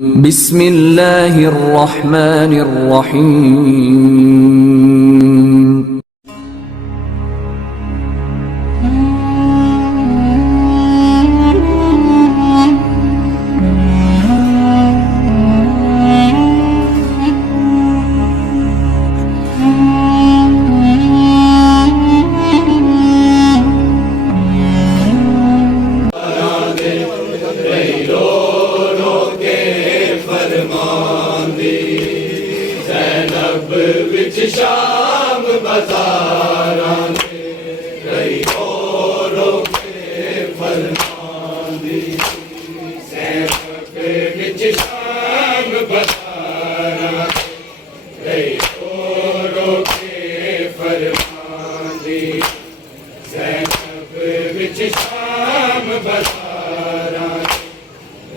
بسم اللہ الرحمن الرحیم شام بازاراں رہی رو کے فرمان دی سینب وچ شام بازاراں رہی رو کے فرمان دی سینب وچ شام بازاراں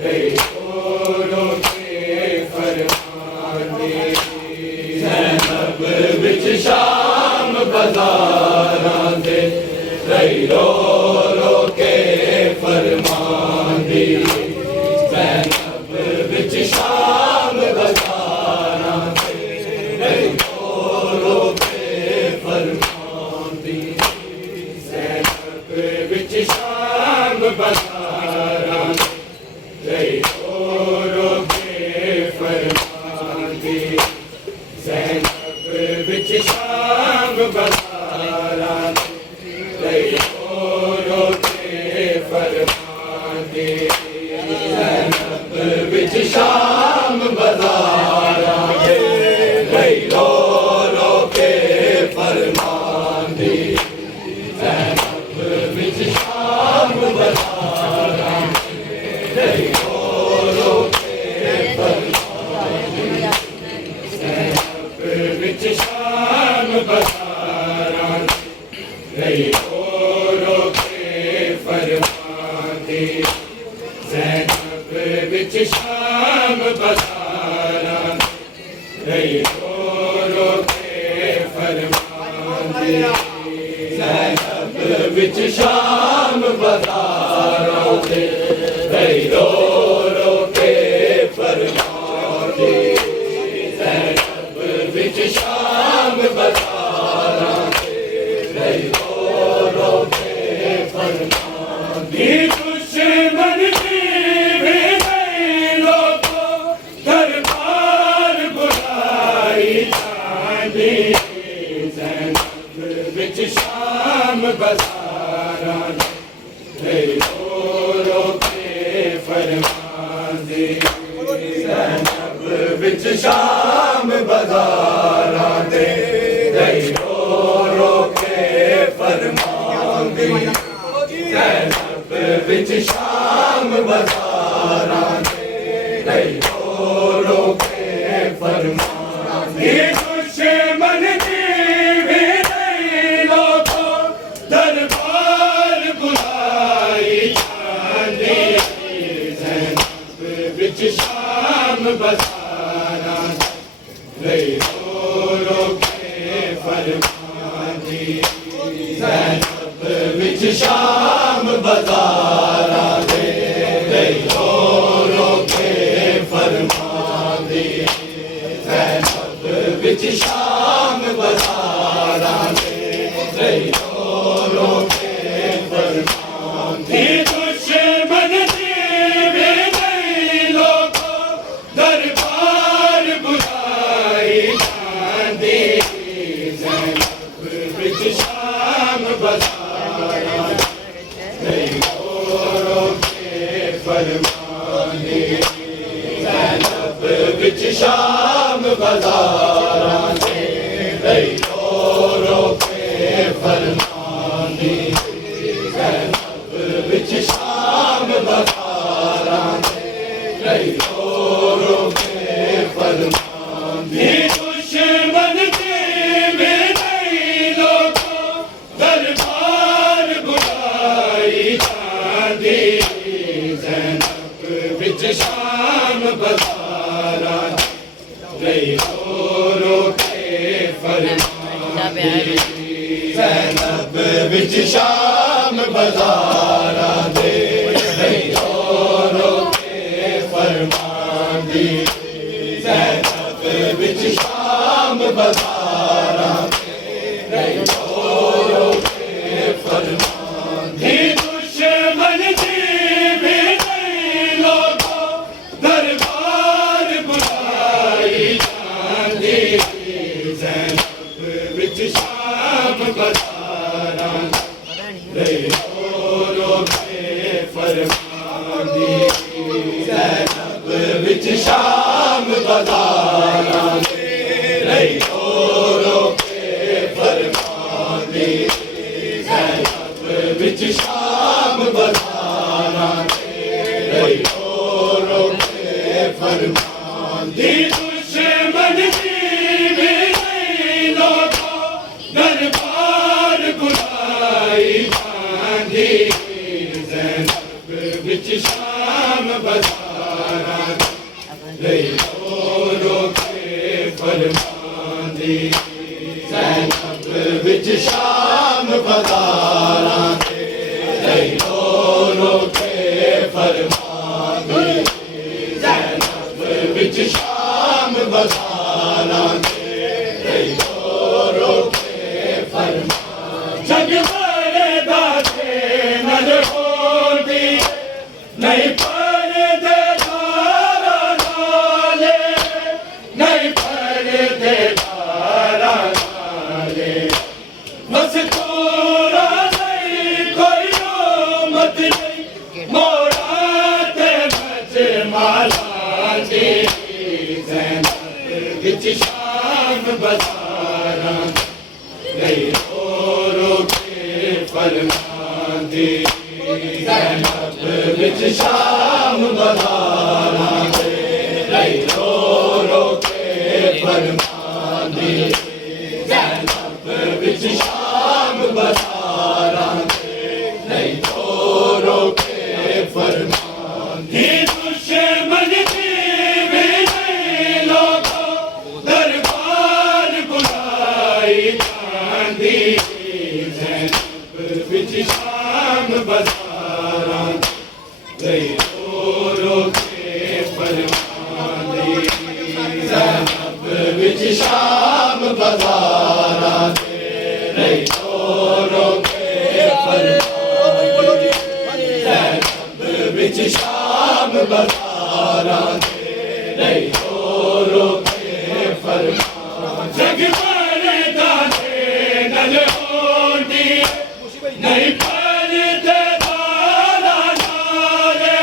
رہی رو کے فرمان دی وچ شام بازاراں دے رہی رو کے فرمان دی زینب وچ شام بازاراں دے رہی رو کے فرمان دی زینب وچ شام بازاراں دے رہی رو کے فرمان دی زینب وچ شام بازاراں رہی رو کے فرمان دی زینب وچ شام بازاراں رہی رو کے فرمان دی زینب وچ شام بازاراں رہی رو کے فرمان دی وچ شام بازاراں رہی رو کے فرمان دی زینب وچ شام بازاراں رہی رو کے فرمان دی زینب وچ شام بازاراں رہی رو کے فرمان دی وچ شام بازاراں رہی رو کے فرمان دی دشمن دی بھی نہیں لوگوں دربار بلائی جاندی زینب وچ شام بازاراں رہی رو کے فرمان دی زینب وچ شام بازاراں دے رہی رو کے فرمان دی زینب وچ شام بازاراں دے رہی رو کے فرمان دی دشمن دی بھی نہیں لوگوں دربار بلائی جاندی زینب وچ شام بازاراں رہی رو کے فرمان دی زینب وچ شام بازاراں رہی رو کے فرمان دی زینب وچ شام بازاراں رہی رو کے فرمان دی دشمن دی بھی نہیں لوگوں دربار بلائی جاندی زینب وچ شام بازاراں رہی رو کے فرمان دی زینب وچ شام بازاراں رہی رو کے فرمان دی زینب وچ شام بازاراں رہی رو کے فرمان دی دشمن دی بھی نہیں لوگوں دربار بلائی جاندی زینب وچ شام بازاراں رہی رو کے فرمان دی زینب وچ شام بازاراں رہی رو کے فرمان فرماندی زینب وچ شام بازاراں تے رہی رو رو کے فرماندی دشمن دی بھی نہیں لوگوں دربار بلائی جاندی زینب وچ شام بازاراں رہی رو رو کے فرماندی زینب وچ شام بازاراں تے رہی رو رو کے فرماندی زینب وچ شام بازاراں تے رہی رو رو کے فرماندی دشمن دی بھی نہیں لوگوں دربار بلائی جاندی زینب وچ شام بازاراں رہی رو رو کے فرماندی زینب وچ شام بازاراں رہی رو رو کے فرماندی زینب وچ شام بازاراں رہی رو رو کے فرماندی جگ والے دادے نال ہوندی نہیں پردے داراں نالے نہیں پردے داراں نالے مستورا نہیں کوئی امت نہیں مولا تے مجمالاں دی زینب وچ شام بازاراں رہی رو رو کے فرماندی زینب وچ شام بازاراں رہی رو رو کے فرماندی زینب وچ شام بازاراں رہی رو رو کے فرماندی دشمن دی بھی نہیں لوگوں دربار بلائی جاندی زینب وچ شام بازاراں رہی رو رو کے فرماندی زینب وچ شام بازاراں رہی رو رو کے فرماندی زینب وچ شام بازاراں رہی رو رو کے فرماندی جگ والے دادے نال ہوندی نہیں پردے داراں نالے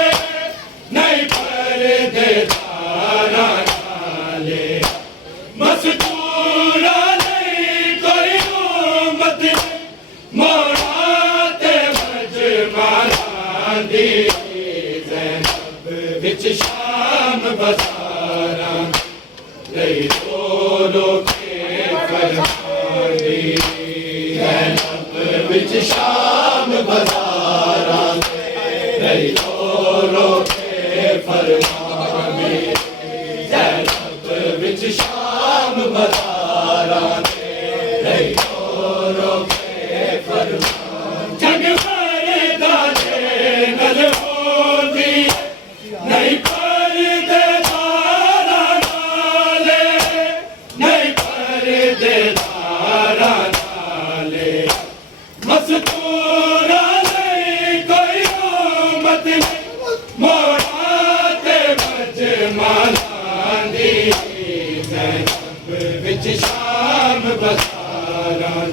نہیں پردے داراں نالے مستورا نہیں کوئی امت مولا تے مجمالاں دی زینب وچ شام بازاراں رہی رو رو کے فرماندی زینب وچ شام بازاراں رہی رو رو کے فرماندی زینب وچ شام بازاراں رہی رو رو کے فرماندی جگ والے دادے نال ہوندی نہیں پردے داراں نالے نہیں پردے داراں نالے مستورا نہیں کوئی امت نہیں مولا تے مجمالاں دی زینب وچ شام بازاراں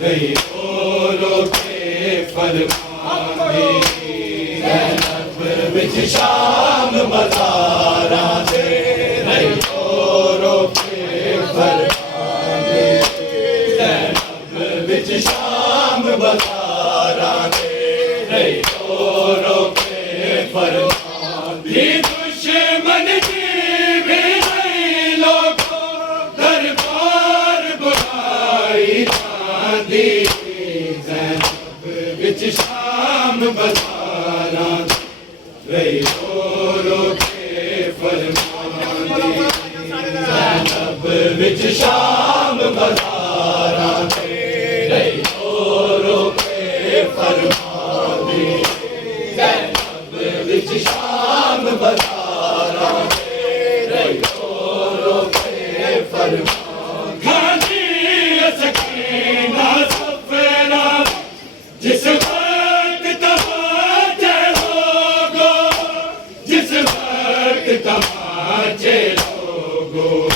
رہی رو رو کے فرماندی زینب وچ شام بازاراں رہی رو رو کے فرماندی زینب وچ شام بازاراں رہی رو رو کے فرماندی دشمن دی بھی نہیں لوگوں دربار بلائی جاندی زینب وچ شام بازاراں رہی رو رو کے فرماندی زینب وچ شام بازاراں رہی رو رو کے فرماندی زینب وچ شام بازاراں تماچے لوگو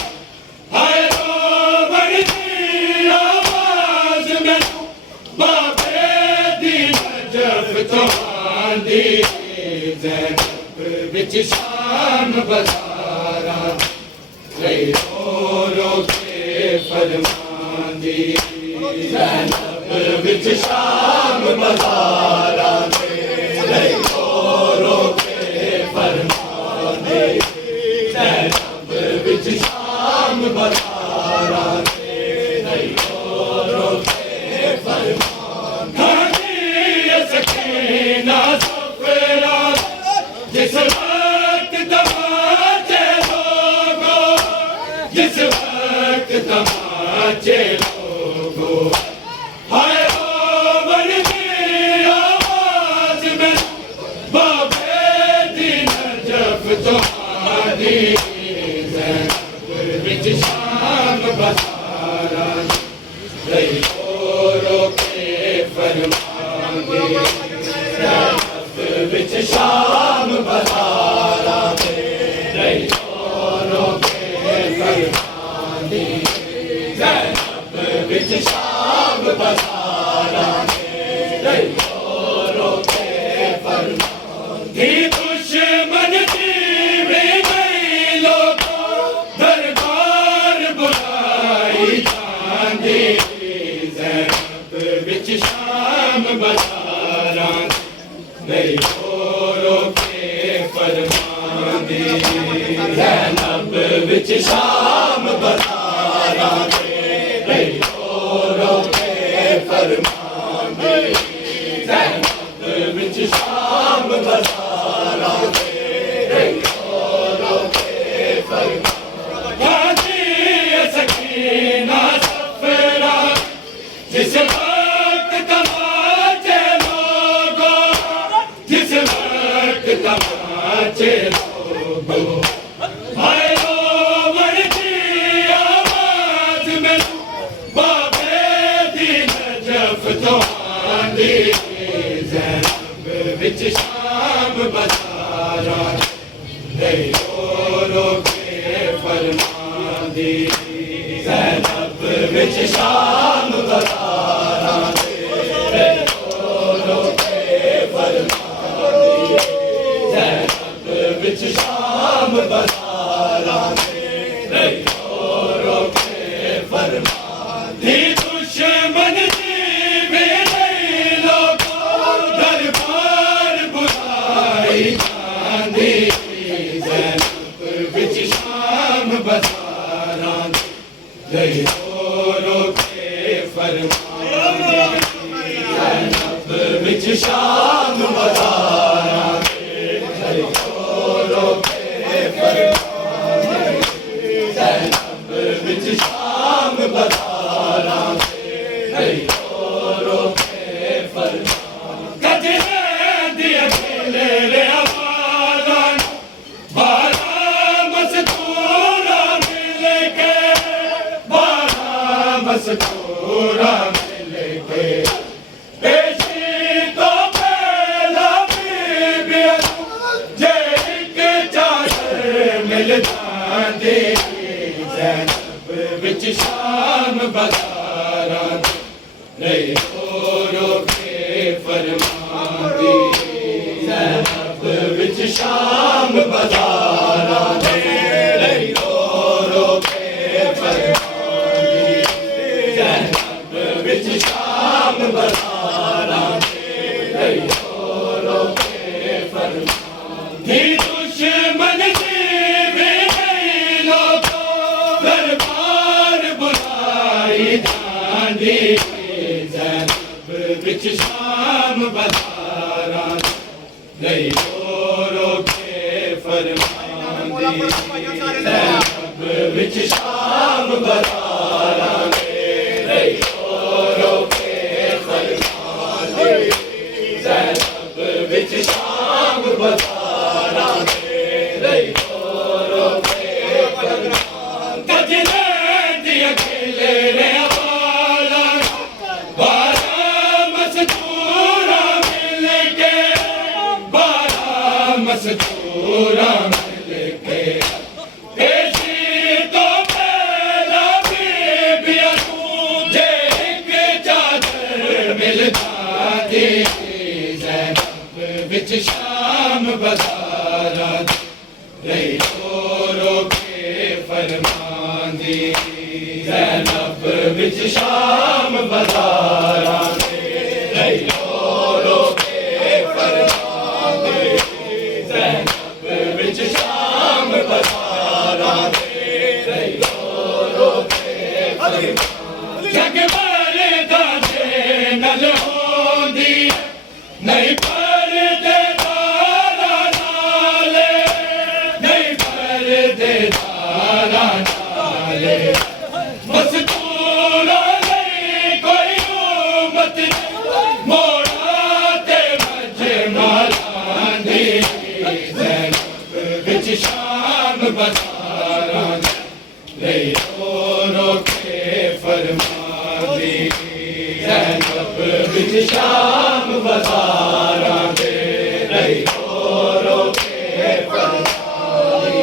ہائے رو بڑھتی آواز میں بابے دی نجف تو آندی زینب وچ شام بازاراں لئی رو رو کے فرماندی زینب وچ شام بازاراں لئی رو رو کے فرماندی زینب وچ شام بازاراں لئی رو رو کے فرماندی سکینہ صفرا جس وقت تماچے لوگو جس وقت تماچے لوگو ہائے رو بڑھتی آواز میں بابے دی نجف تو آندی زینب وچ شام بازاراں لئی رو رو کے فرماندی زینب وچ شام بازاراں لئی رو رو کے فرماندی زینب وچ شام بازاراں لئی رو رو کے فرماندی دشمن دی بھی گئی لوگوں دربار بلائی جاندی زینب وچ شام بازاراں لئی رو رو کے فرماندی زینب وچ شام بازاراں لئی رو رو کے فرماندی زینب وچ شام بازاراں لئی رو رو کے فرماندی سکینہ صفرا جس وقت تماچے لوگو جس وقت تماچے لوگو ہائے رو بڑھتی آواز میں بابے دی نجف تو آندی زینب وچ شام بازاراں لئی رو رو کے فرماندی زینب وچ شام بازاراں لئی رو رو کے فرماندی زینب وچ شام بازاراں لئی رو رو کے فرماندی دشمن دی بھی گئی لوگوں دربار بلائی جاندی زینب وچ شام بازاراں لئی رو رو کے فرماندی زینب وچ شام بازاراں لئی رو رو کے فرماندی زینب وچ شام بازاراں لئی رو رو کے فرماندی گجرے دی اکیلے آوازاں بارہ مستوراں مل کے بارہ مستوراں مل کے پیشی تو پہلا بیبیاں جے ایک چادر مل جاندی زینب وچ شام بازاراں لئی رو رو کے فرماندی زینب وچ شام بازاراں لئی رو رو کے فرماندی زینب وچ شام بازاراں لئی رو رو کے فرماندی دشمن دی بھی گئی لوگوں دربار بلائی جاندی زینب وچ شام بازاراں لئی رو رو کے فرماندی زینب وچ شام بازاراں لئی رو رو کے فرماندی زینب وچ شام بازاراں لئی رو رو کے فرماندی گجرے دی اکیلے آوازاں بارہ مستوراں مل کے بارہ مستوراں مل کے فرماندی زینب وچ شام بازاراں دے رہی رو کے فرماندی زینب وچ شام بازاراں دے رہی رو کے فرماندی جگ مردا دے نال ہوندی نہیں پردے داراں نال نہیں پردے داراں نال مستورا نہیں کوئی امت موڑا تے مجھ مالاں دی زینب وچ شام بازاراں رہی رو کے فرماندی زینب وچ شام بازاراں دے رہی رو کے فرماندی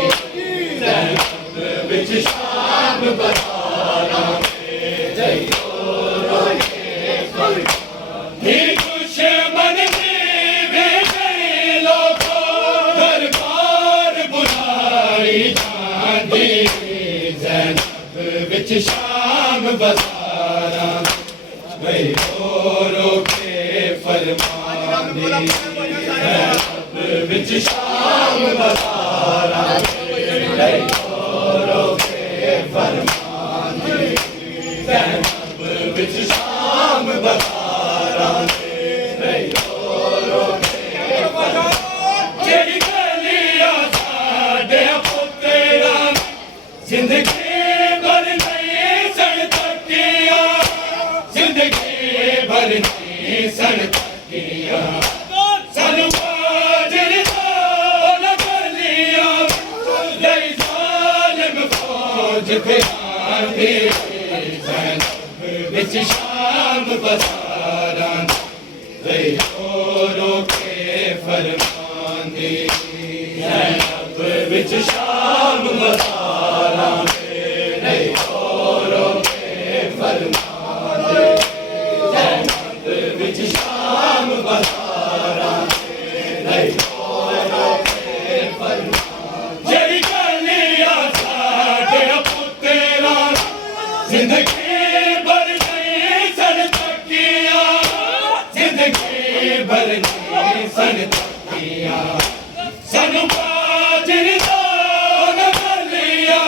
زینب وچ شام بازاراں دے رہی رو کے فرماندی دشمن دی ویکھے لوکو دربار بلائی جاندی زینب وچ شام بازاراں رہی رو کے فرماندی زینب وچ شام بازاراں رہی رو کے فرماندی زینب وچ شام بازاراں رہی رو کے فرماندی جڑی گلیاں ساڈے پتراں زندگی بھر نہیں سن تکیاں زندگی بھر نہیں سن تکیاں سانو باجر دا گلیاں لئی ظالم فوج پہ آندی زینب وچ شام بازاراں رہی رو کے فرماندی زینب وچ شام بازاراں رہی رو کے فرماندی زینب وچ شام بازاراں رہی رو کے فرماندی جڑی گلیاں ساڈے پتراں زندگی بھر نہیں سن تکیاں زندگی بھر نہیں سن تکیاں سانو باجر دا گلیاں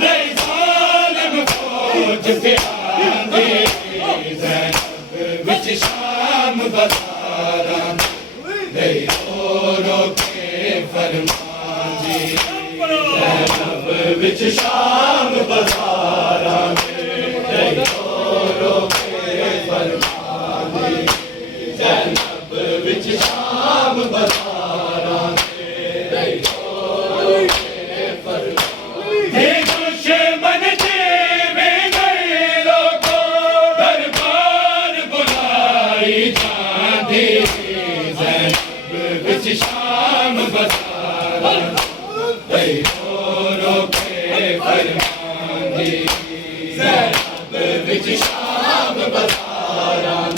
لئی ظالم فوج پہ آندی زینب وچ شام بازاراں رہی رو کے فرماندی زینب وچ شام بازاراں رہی رو کے فرماندی زینب وچ شام بازاراں رہی رو کے فرماندی دشمن دی ویکھے لوکو دربار بلائی جاندی زینب وچ شام بازاراں رہی رو کے فرماندی زینب وچ شام بازاراں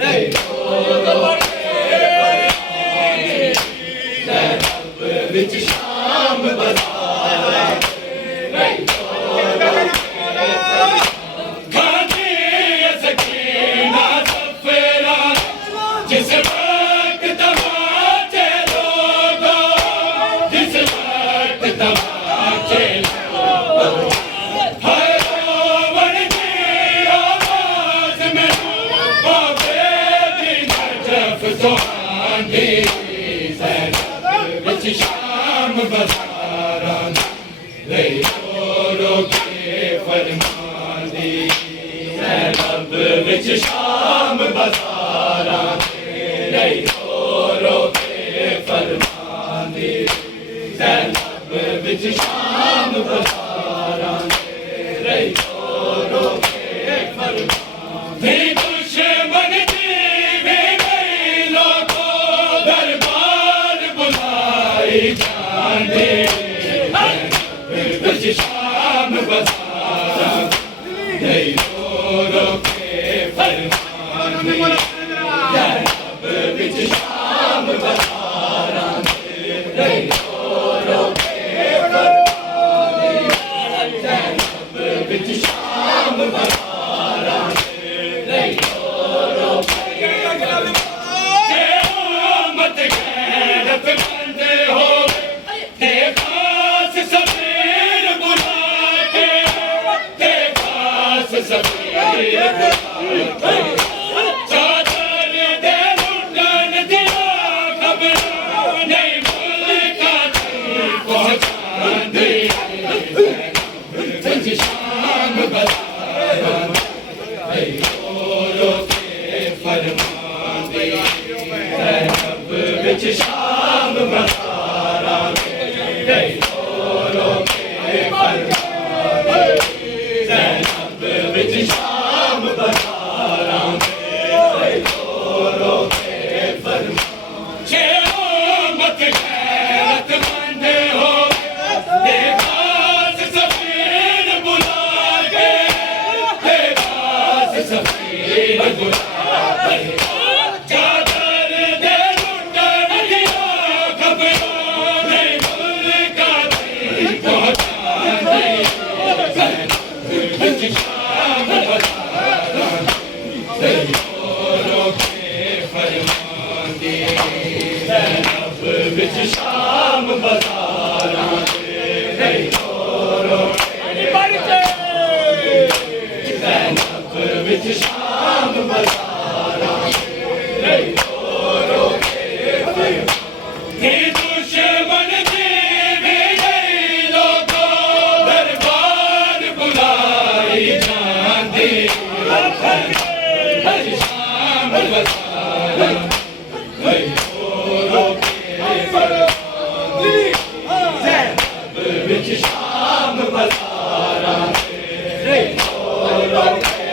رہی رو کے فرماندی زینب وچ شام بازاراں رہی کھاتی سکینہ سفراں جس وقت تماچے لوگو جس وقت تماچے لوگو ہر روڑ کی آواز میں بابے دی نجف تو آندی زینب وچ شام بازاراں رہی رو کے فرماندی زینب وچ شام بازاراں رہی رو کے فرماندی زینب وچ شام بازاراں رہی رو کے فرماندی دشمن دی ویکھے لوکو دربار بلائی جاندی وچ شام بازاراں رہی رو کے فرماندی زینب وچ شام بازاراں رہی رو کے فرماندی سفیر چادر دے لٹن دیا خبر نہیں ملکہ تھی پہنچان دی بچ شام بازارہ اے رو کے فرمان دی زینب بچ شام بازارہ اے رو کے فرمان دی زینب بچ شام بازارہ اے رو کے فرمان چھو مت غیرت مند ہو دیواز سفیر بلا کے دیواز سفیر بلا کے چادر دے لٹن دیا خبروں نہیں ملکہ تھی پہنچان دی زینب بچ شام بازارہ اے رو کے فرمان دی زینب بچ شام بازارہ اے رو کے زینب بچ شام بازارہ اے رو کے یہ دشمن دی بھی گئی لوگوں دربار بلائی جاندی بچ شام بازارہ اے رو کے فرمان دی زینب بچ شام بازارہ اے رو کے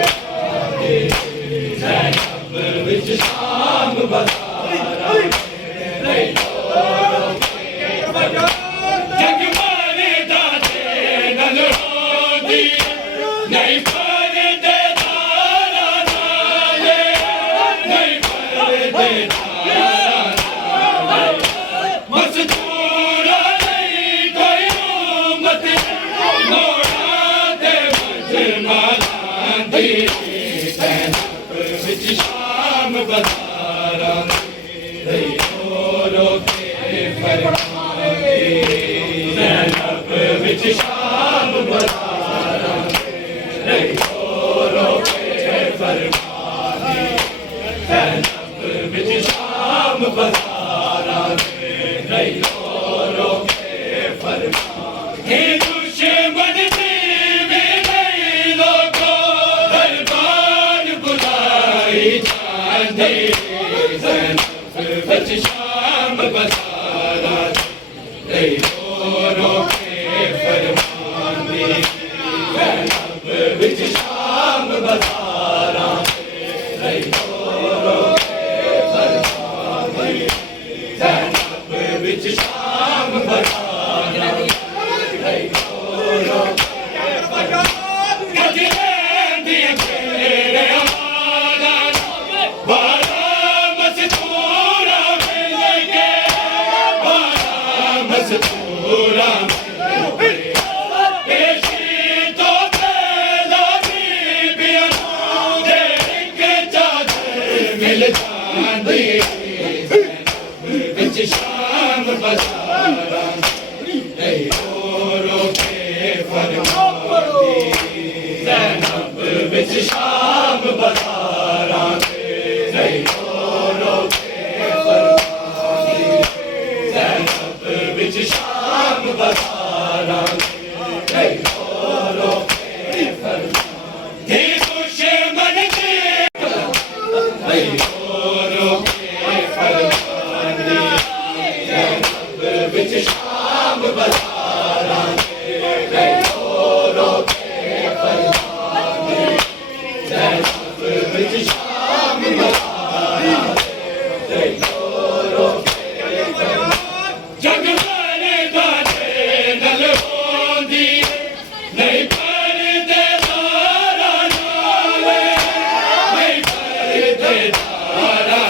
فرمان دی زینب بچ شام بازارہ اے رو کے فرمان جگ مارے دادے نل ہوندی نہیں پردے دارا نالے نہیں پردے دارا نالے مزدورا نہیں کوئی امت موڑا دے مجمالان دی زینب بچ شام بازارہ اے رو کے فرمان دی زینب بچ شام بازارہ اے رو کے فرمان دی زینب بچ شام بازارہ اے رو کے فرمان یہ دشمن دی بھی گئی لوگوں دربار بلائی جاندی زینب بچ شام بازارہ اے رو کے فرمان دی زینب بچ شام بازارہ اے رو کے فرمان دی زینب بچ شام بازارہ اے رو کے فرمان گجریں دی تیرے آمادان بارہ مستورہ مل کے بارہ مستورہ مل کے پیشی تو پہلا بی بیان دے ایک چادر مل جاندی زینب بچ شام بازارہ اے رو کے فرمان دی زینب بچ شام بازارہ اے رو کے فرمان دی زینب بچ شام بازارہ اے رو کے فرمان یہ دشمن دی اے رو کے فرمان دی زینب بچ شام بازارہ اے رو کے فرمان دی زینب بچ شام بازارہ اے رو کے فرمان جگ مارے دادے نل ہوندی نہیں پردے دارا نالے نہیں پردے دارا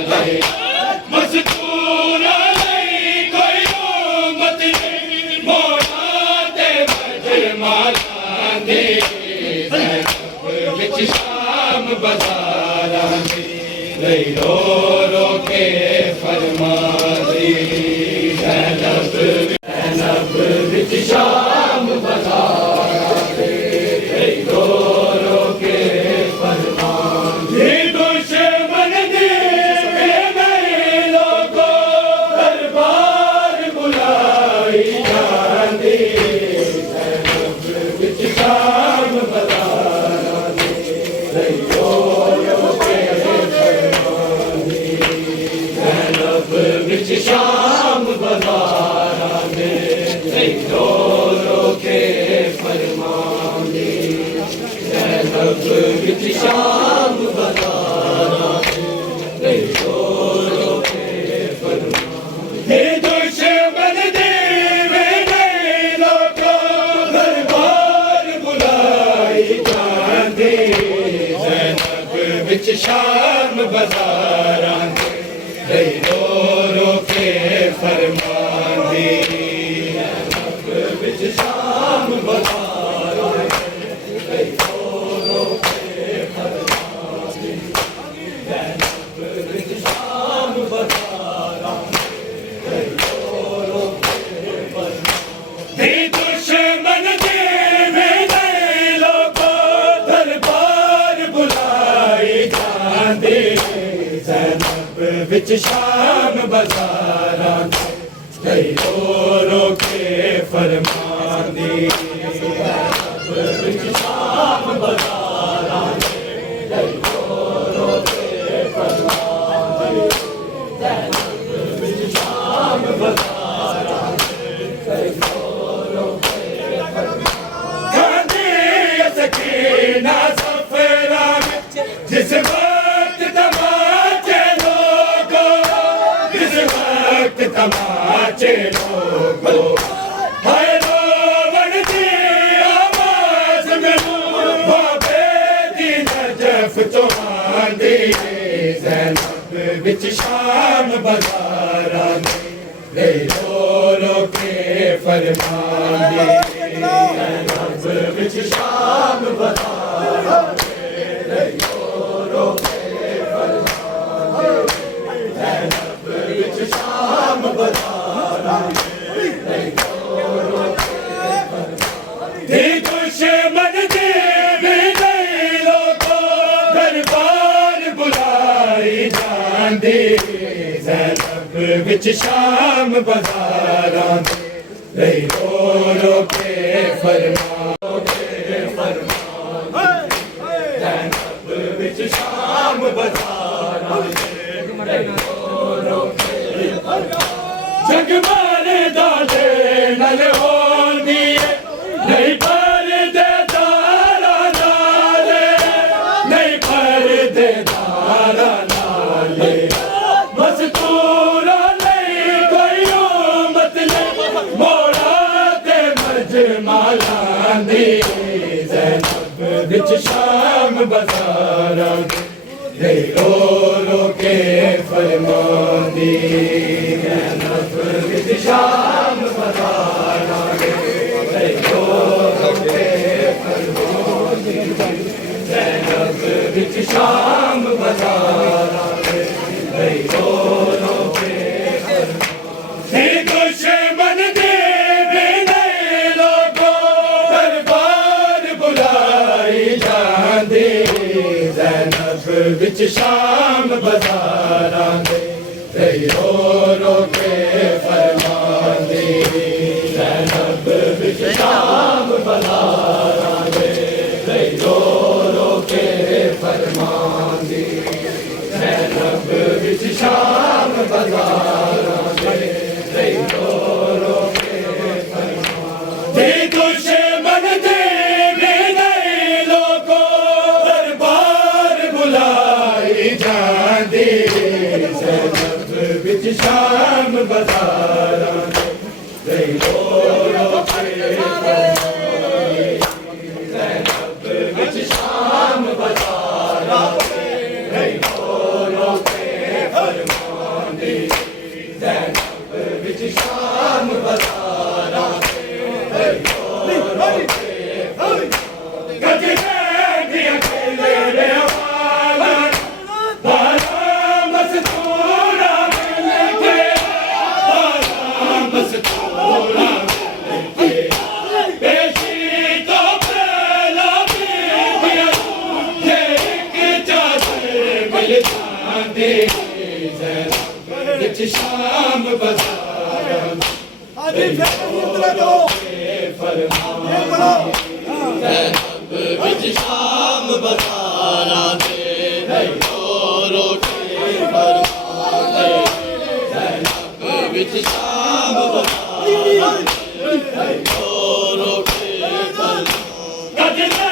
نالے مزدورا نہیں کوئی امت موڑا دے مجمالان دی زینب بچ شام بازارہ اے رو کے فرمان دی زینب بچ شام بازارہ رو رو کے فرمان دی زینب وچ شام بازاراں رو رو کے فرمان دی دشمن دے ویلے لوکاں دربار بلائی جاندی زینب وچ شام بازاراں رو رو کے فرمان دی وچ شام بازاراں رو رو کے فرمان دی وچ شام بازاراں رو رو کے فرمان دی دشمن دے ویلے لوکاں دربار بلائی جاندے زینب وچ شام بازاراں رو رو کے فرمان دی زینب وچ شام بازاراں رو رو کے فرمان دی زینب وچ شام بازاراں رو رو کے فرمان گاندھی سکینہ صفرا جس وقت تماچے لوگوں جس وقت تماچے لوگوں ہائے روڑ دی آواز میں بابے دی نجف تو آندی زینب وچ شام بازاراں رو رو کے فرمان دی زینب وچ شام بازاراں رو رو کے فرمان دی زینب وچ شام بازاراں رو رو کے فرمان دی دشمن دے ویلے لوکاں دربار بلائی جاندی زینب وچ شام بازاراں رو رو کے فرمان زینب وچ شام بازاراں رو رو کے فرمان جگ مارے دالے نل ہوندی نہیں پردے داراں نالے نہیں پردے داراں نالے مستوراں نہیں کوئی مطلب موڑا تے مجمالاں دی زینب وچ شام بازاراں رو رو کے فرمان دی زینب وچ شام بازاراں رو رو کے فرمان دی زینب وچ شام بازاراں رو رو کے فرمان دی دشمن دے ویلے لوکاں دربار بلائی جاندی زینب وچ شام بازاراں رو رو کے فرمان دی زینب وچ شام بازاراں رو رو کے فرمان دی زینب وچ شام بازاراں رو رو کے فرمان دی دشمن دے ویلے لوکاں دربار بلائی جاندی زینب وچ شام بازاراں رو رو کے فرمان زینب وچ شام بازاراں رو رو کے فرمان دی زینب وچ شام بازاراں رو رو کے فرمان گجرے دی اکھلے والاں باراں مستوراں مل کے باراں مستوراں مل کے پیشی تو پہلا بیٹیاں ایک چادر مل جاندی زینب وچ شام بازاراں رو کے فرمان زینب وچ شام بازاراں رو رو کے فرمان زینب وچ شام بازاراں دوروں کے گجلے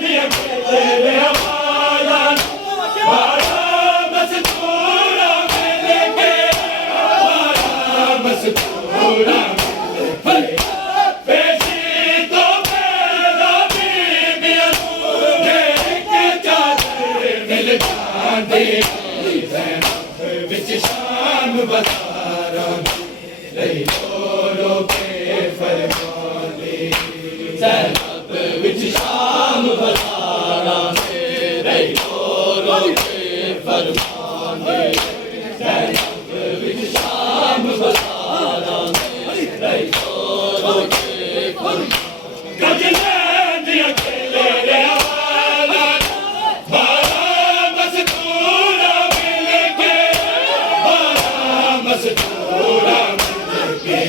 دیا میرے ہمارا بارہ مستورہ میں لے کے بارہ مستورہ پیشی تو پیدا بیبیاں دیکھ چادر مل جاندی زینب وچ شام بازاراں رہی دوروں کے فرماندی زینب وچ شام بازاراں رہی دوروں کے فرماندی زینب وچ شام بازاراں رہی دوروں کے فرماندی گجلے دیا میرے حوالہ بارہ مستورہ مل کے بارہ مستورہ مل کے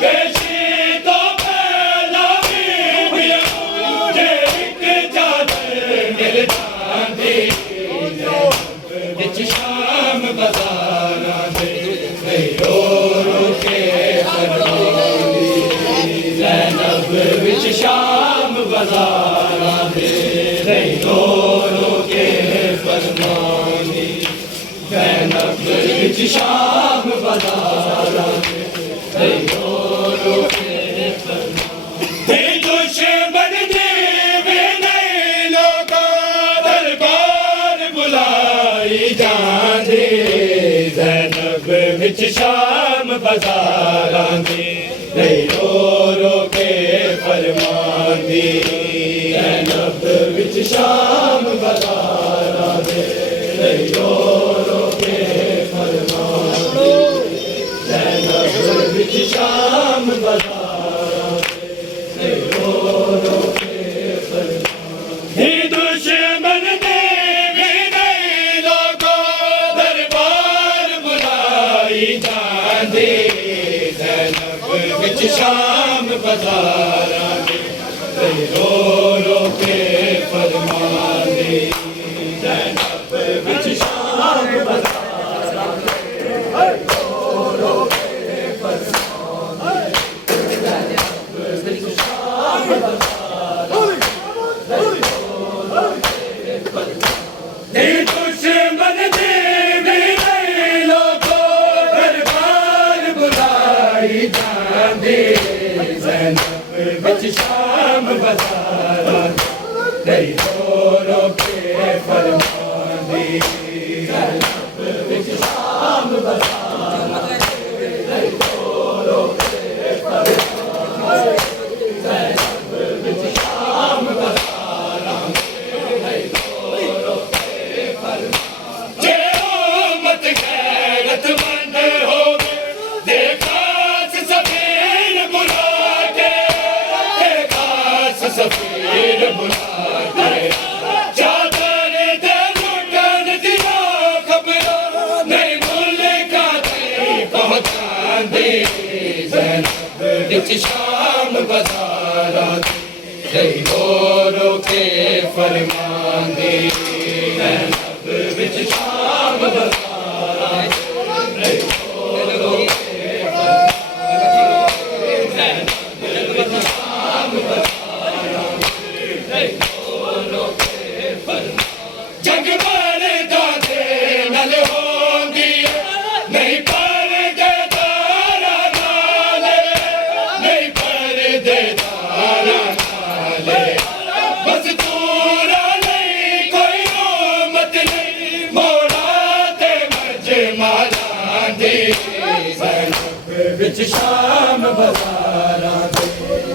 پیشی تو پیدا بیبیاں ایک چادر مل جاندی وچ شام بازاراں رہی دوروں کے فرماندی زینب وچ شام بازاراں رہی دوروں کے فرماندی زینب وچ شام بازاراں رہی دوروں کے فرماندی دشمن دیوی نہیں لوگاں دربار بلائی جاندی زینب وچ شام بازاراں رہی دوروں کے فرماندی زینب وچ شام بازاراں رہی دوروں کے فرماندی زینب وچ شام بازاراں رہی دوروں کے فرماندی دشمن دیوی نہیں لوگوں دربار بلائی جاندی زینب وچ شام بازاراں رہی دوروں کے فرماندی زینب وچ شام بازاراں رہی دوروں کے فرماندی زینب وچ شام بازاراں رہی دوروں کے فرماندی دشمن دیوی نہیں لوگوں دربار بلائی جاندی زینب وچ شام بازاراں رہی دوروں کے فرماندی زینب وچ شام بازاراں رہی دوروں کے فرماندی زینب وچ شام بازاراں رہی دوروں کے فرماندی جے امت غیرت مند ہوگی دیکھا سفیر بلا کے دیکھا سفیر بلا کے چادر دے لٹن دیا خبر نہیں ملکاں تے پہنچاندی زینب وچ شام بازاراں رہی دوروں کے فرماندی زینب وچ شام بازاراں رہی دوروں کے فرماندی زینب وچ شام بازاراں رہی دوروں کے فرماندی جنگ مرداں دے نال ہوندی نہیں پردے داراں نال نہیں پردے داراں نال مزدوراں نہیں کوئی امت نہیں موڑا تے مجمالاں دی زینب وچ شام بازاراں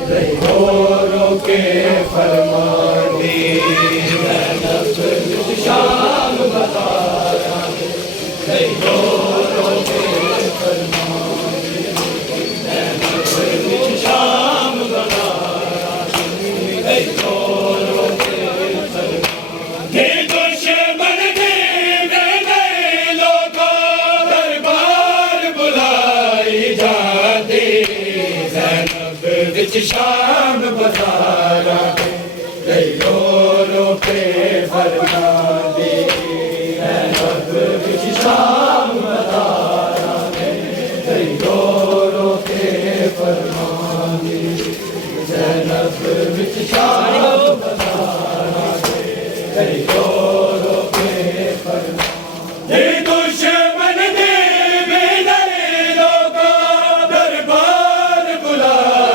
رہی دوروں کے فرماندی زینب وچ شام بازاراں رہی دوروں کے فرماندی زینب وچ شام بازاراں رہی دوروں کے فرماندی دشمن دیوی نہیں لوگوں دربار بلائی جاندی زینب وچ شام بازاراں رہی دوروں کے فرماندی زینب وچ شام بازاراں رہی دوروں کے فرماندی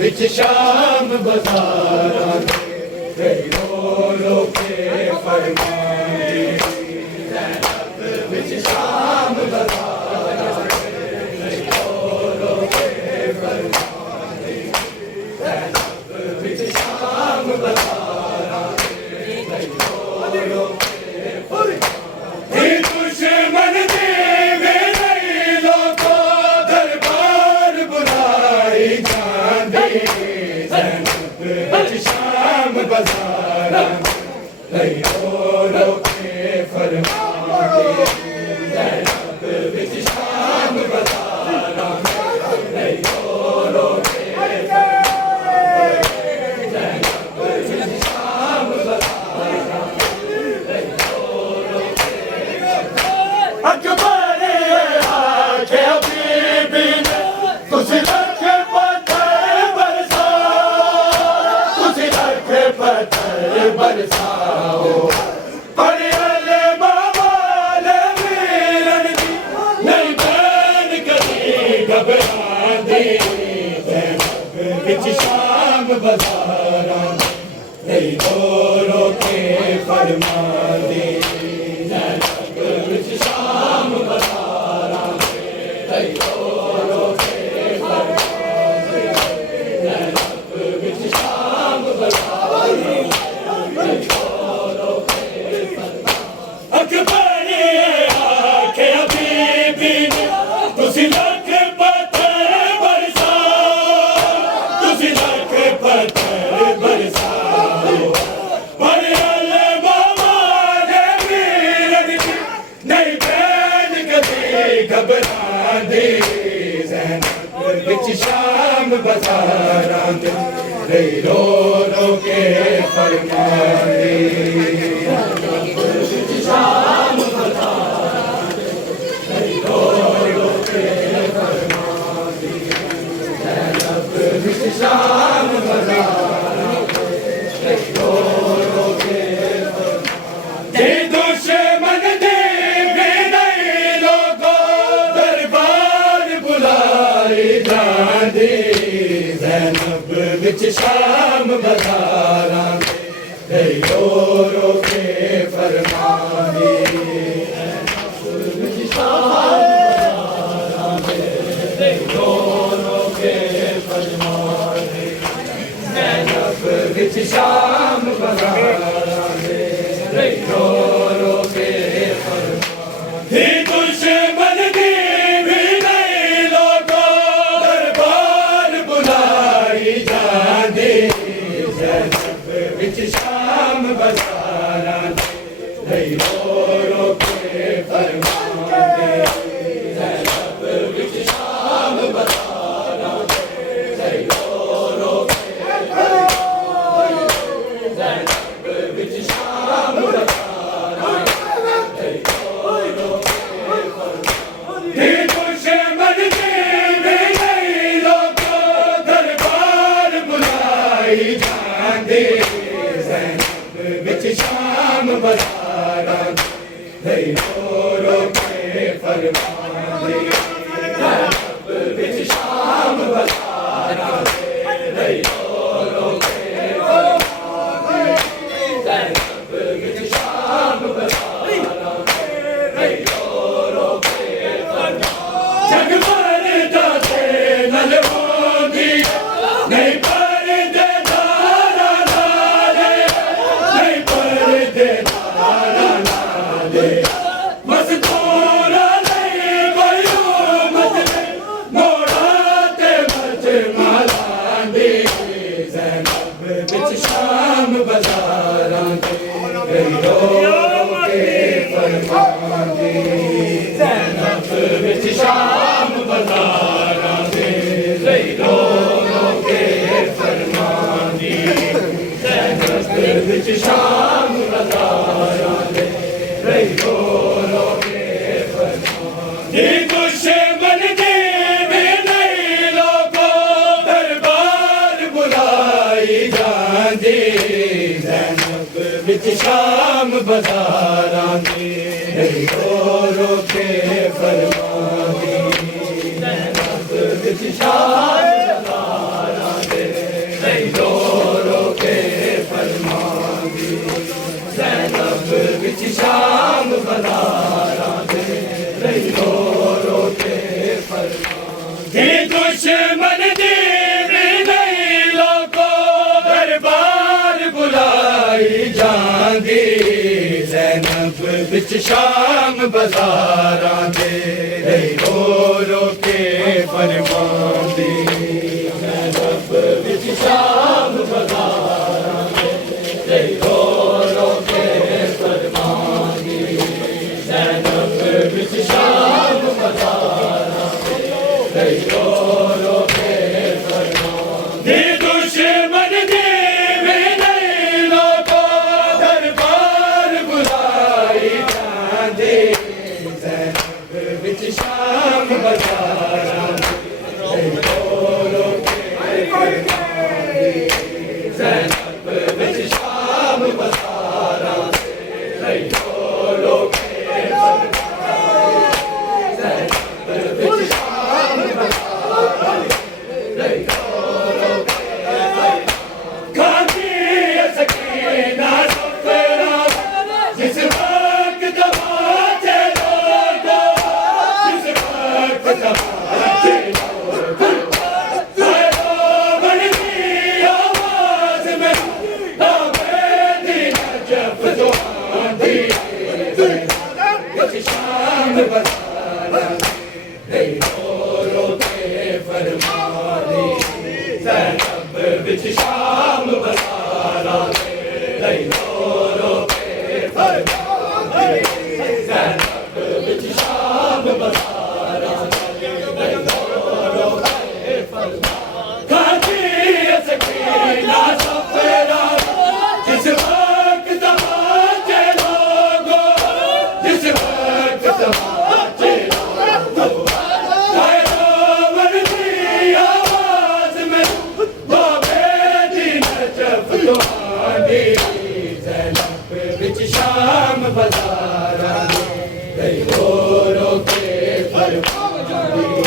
وچ شام بازاراں دے رو رو کے فرماندی زینب وچ شام بازاراں دے رو رو کے فرماندی زینب وچ شام بازاراں دے رو رو کے فرماندی دشمن دے میرے لوگوں دربار بلائی جاندی زینب وچ شام بازاراں دے رو رو کے فرماندی زینب وچ شام بازاراں دے رو رو کے فرماندی زینب وچ شام بازاراں دے رو رو کے اکبر آکھے حبیبی نے تسی رکھ پتھر برساؤ تسی رکھ پتھر برساؤ پڑھ بابا ویرن دی نہیں بین کدی گھبراندی زینب وچ شام بازاراں دے رو رو کے فرماندی زینب وچ شام بازاراں دے رو رو کے فرماندی زینب وچ شام بازاراں دے رو رو کے فرماندی اکبر آکھے حبیبی نے تسی لکھ پتھر برساؤ تسی لکھ پتھر برساؤ پر بابا ویرن دی نہیں بین کدی گھبراندی زینب وچ شام بازاراں دے رو رو کے فرماندی زینب وچ شام بازاراں دے رو رو کے فرماندی زینب وچ شام بازاراں دے رو رو کے فرماندی دشمن دے میرے لوگوں دربار بلائی جاندی زینب وچ شام بازاراں دے رو رو کے فرماندی زینب وچ شام بازاراں دے رو رو کے فرماندی زینب وچ شام بازاراں دے رو رو کے فرماندی دشمن دی بھی نہیں لوگوں دربار بلائی جاندی زینب وچ شام بازاراں دے رو رو کے فرماندی زینب وچ شام بازاراں دے رو رو کے فرماندی زینب وچ شام بازاراں دے رو رو کے فرماندی دشمن دی بھی نہیں لوگوں دربار بلائی جاندی زینب وچ شام بازاراں دے رو رو کے فرماندی زینب وچ شام بازاراں دے رو رو کے فرماندی زینب وچ شام بازاراں دے رو رو کے فرماندی جگ مردا تے نال ہوندی نہیں پردے داراں نالے نہیں پردے داراں نالے مستورا نہیں کوئی امت نے موڑا تے مت مالاندی زینب وچ شام بازاراں دے رو رو کے فرماندی زینب وچ شام بازاراں دے رو رو کے فرماندی زینب وچ شام بازاراں دے رو رو کے فرماندی دشمن دے بھی نہیں لوگوں دربار بلائی جاندی زینب وچ شام بازاراں دے رو رو کے فرماندی زینب وچ شام بازاراں دے بازاراں دے رہی رو رو کے فرمان دی دشمن دی بھی نہیں لوگو دربار بلائی جاندی زینب وچ شام بازاراں دے رہی رو رو کے فرمان دی زینب وچ شام بازاراں دے رہی رو رو کے فرمان دی زینب وچ شام بازاراں دے رہی رو رو کے فرمان دی دشمن دی بھی نہیں لوگو دربار بلائی جاندی زینب وچ شام بازاراں دے رہی رو رو کے فرمان دی زینب وچ شام بازاراں دے رہی رو رو کے فرمان زینب وچ شام بازاراں دے رہی رو رو کے فرمان کھاتی ہے سکینہ سفرا جس وقت تماچے لوگو جس وقت تماچے لوگو آئے رو بڑھتی آواز میں آبیدی نجف تو آندھی وچ شام بازاراں دے رہی رو رو کے فرمان دی زینب وچ شام بازاراں دے رہی رو رو کے فرمان دی زینب وچ شام بازاراں دے رہی رو رو کے فرمان کھاتی ہے سکینہ سفرا جس وقت تماچے لوگو جس وقت تماچے لوگو آئے رو بڑھتی آواز میں آبیدی نجف تو آندھی زینب وچ شام بازاراں دے رہی رو رو کے فرمان دی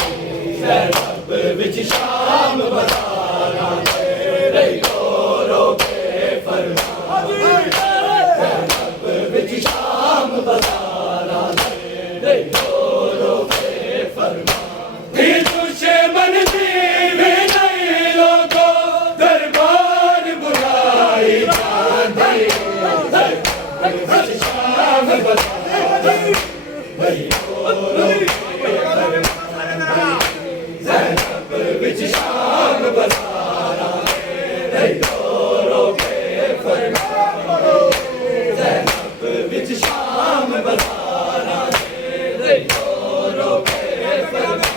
زینب وچ شام بازاراں دے رہی رو رو کے فرمان دی زینب وچ شام بازاراں دے رہی رو رو کے فرمان دی دشمن دی بھی نہیں لوگو دربار بلائی جاندی زینب وچ شام بازاراں دے رہی رو رو کے فرمان زینب وچ شام بازاراں دے رہی رو رو کے فرمان زینب وچ شام بازاراں دے رہی رو رو کے فرمان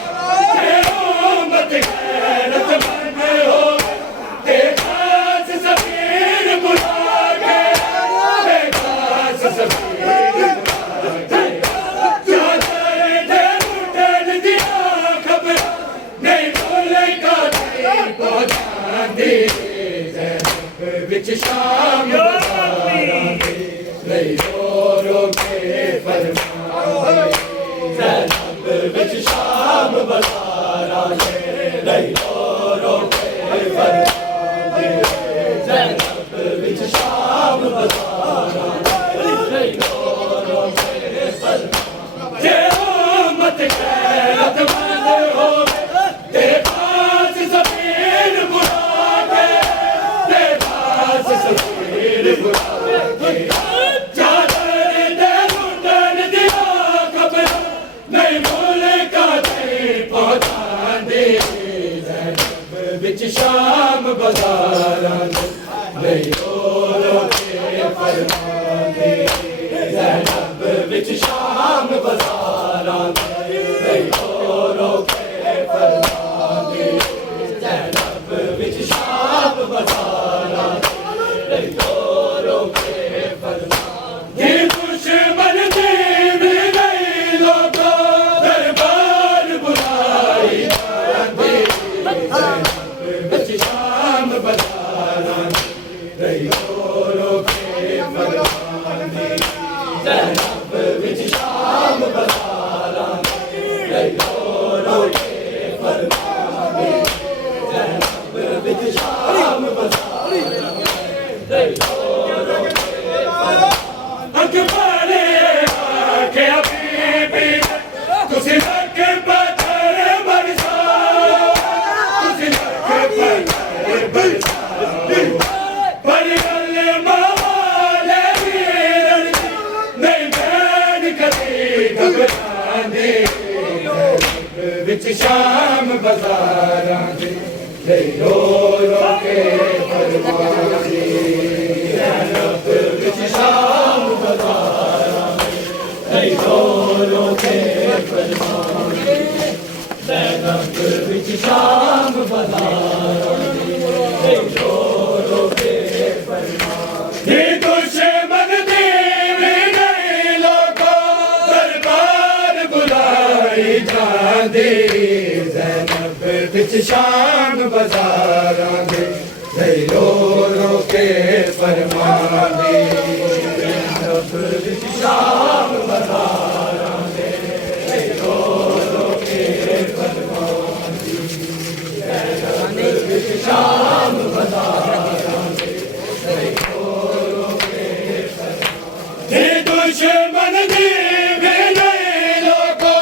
کہ امت غیرت مند ہو کہ خاص سفیر بلا کے کہ خاص سفیر بلا کے چادر دے اٹھن دیا خبر نہیں ملکہ نہیں پہنچاندی زینب وچ شام بازاراں دے رہی رو رو کے فرمان زینب وچ شام بازاراں دے رہی رو رو کے فرمان زینب وچ شام بازاراں دے رہی رو رو کے فرمان کہ امت غیرت مند ہو کہ خاص سفیر بلا کے کہ خاص سفیر بلا کے چادر دے اٹھن دیا خبر نہیں ملکہ نہیں پہنچاندی زینب وچ شام بازاراں دے رہی رو رو کے فرمان دی زینب وچ شام بازاراں دے رہی رو رو کے فرمان دی زینب وچ شام بازاراں دے رہی رو رو کے فرمان دی دشمن دی بھی نہیں لوگو دربار بلائی جاندی زینب وچ شام بازاراں دے رہی رو رو کے فرمان دی زینب وچ شام بازاراں دے رہی رو رو کے فرمان دی زینب وچ شام بازاراں دے رہی رو رو کے فرمان اکبر ਵਿੱਚ ਸ਼ਾਮ ਬਜ਼ਾਰਾਂ ਦੇ ਰੋ ਰੋ ਕੇ ਫਰਮਾਨੀ ਜ਼ੈਨਬ ਵਿੱਚ ਸ਼ਾਮ ਬਜ਼ਾਰਾਂ ਦੇ ਰੋ ਰੋ ਕੇ ਫਰਮਾਨੀ ਜ਼ੈਨਬ ਵਿੱਚ ਸ਼ਾਮ ਬਜ਼ਾਰਾਂ ਦੇ ਰੋ ਰੋ ਕੇ ਫਰਮਾਨੀ ਦੁਸ਼ਮਨ ਦੀ ਵੀ ਨਹੀਂ ਲੋਕੋ ਦਰਬਾਰ ਬੁਲਾਈ ਜਾਂਦੀ ਜ਼ੈਨਬ ਵਿੱਚ ਸ਼ਾਮ ਬਜ਼ਾਰਾਂ ਦੇ ਰੋ ਰੋ ਕੇ ਫਰਮਾਨੀ ਜ਼ੈਨਬ ਵਿੱਚ ਸ਼ਾਮ ਬਜ਼ਾਰਾਂ ਦੇ ਰੋ ਰੋ ਕੇ ਫਰਮਾਨੀ ਜ਼ੈਨਬ ਵਿੱਚ ਸ਼ਾਮ ਬਜ਼ਾਰਾਂ ਦੇ ਰੋ ਰੋ ਕੇ ਫਰਮਾਨੀ ਦੁਸ਼ਮਨ ਦੀ ਵੀ ਨਹੀਂ ਲੋਕੋ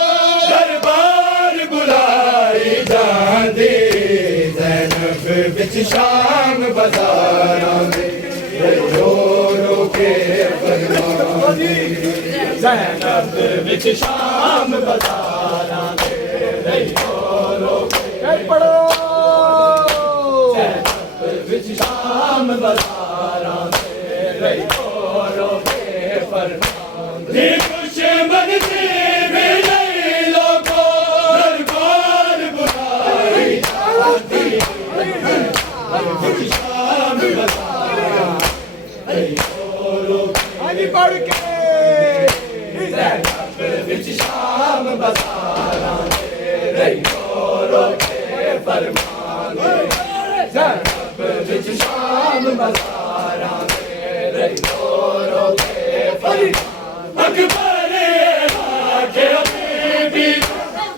ਦਰਬਾਰ ਬੁਲਾਈ ਜਾਂਦੀ ਜ਼ੈਨਬ ਵਿੱਚ ਸ਼ਾਮ ਬਜ਼ਾਰਾਂ ਦੇ ਰੋ ਰੋ ਕੇ ਫਰਮਾਨੀ ਜ਼ੈਨਬ ਵਿੱਚ ਸ਼ਾਮ ਬਜ਼ਾਰਾਂ ਦੇ ਰੋ ਰੋ ਕੇ ਪੜੋ ਜ਼ੈਨਬ ਵਿੱਚ ਸ਼ਾਮ ਬਜ਼ਾਰਾਂ ਦੇ ਰੋ ਰੋ ਕੇ ਫਰਮਾਨੀ ਦੁਸ਼ਮਨ ਦੀ ਵੀ ਨਹੀਂ ਲੋਕੋ ਦਰਬਾਰ ਬੁਲਾਈ ਜਾਂਦੀ ਵਿੱਚ ਸ਼ਾਮ ਬਜ਼ਾਰਾਂ ਰੋ ਰੋ ਕੇ ਪੜ ਕੇ ਜ਼ੈਨਬ ਵਿੱਚ ਸ਼ਾਮ ਬਜ਼ਾਰਾਂ ਦੇ ਰੋ ਰੋ ਕੇ ਫਰਮਾਨੀ ਜ਼ੈਨਬ ਵਿੱਚ ਸ਼ਾਮ ਬਜ਼ਾਰਾਂ ਦੇ ਰੋ ਰੋ ਕੇ ਫਰਮਾਨੀ ਅਕਬਰ ਆਖੇ ਬੀਬੀ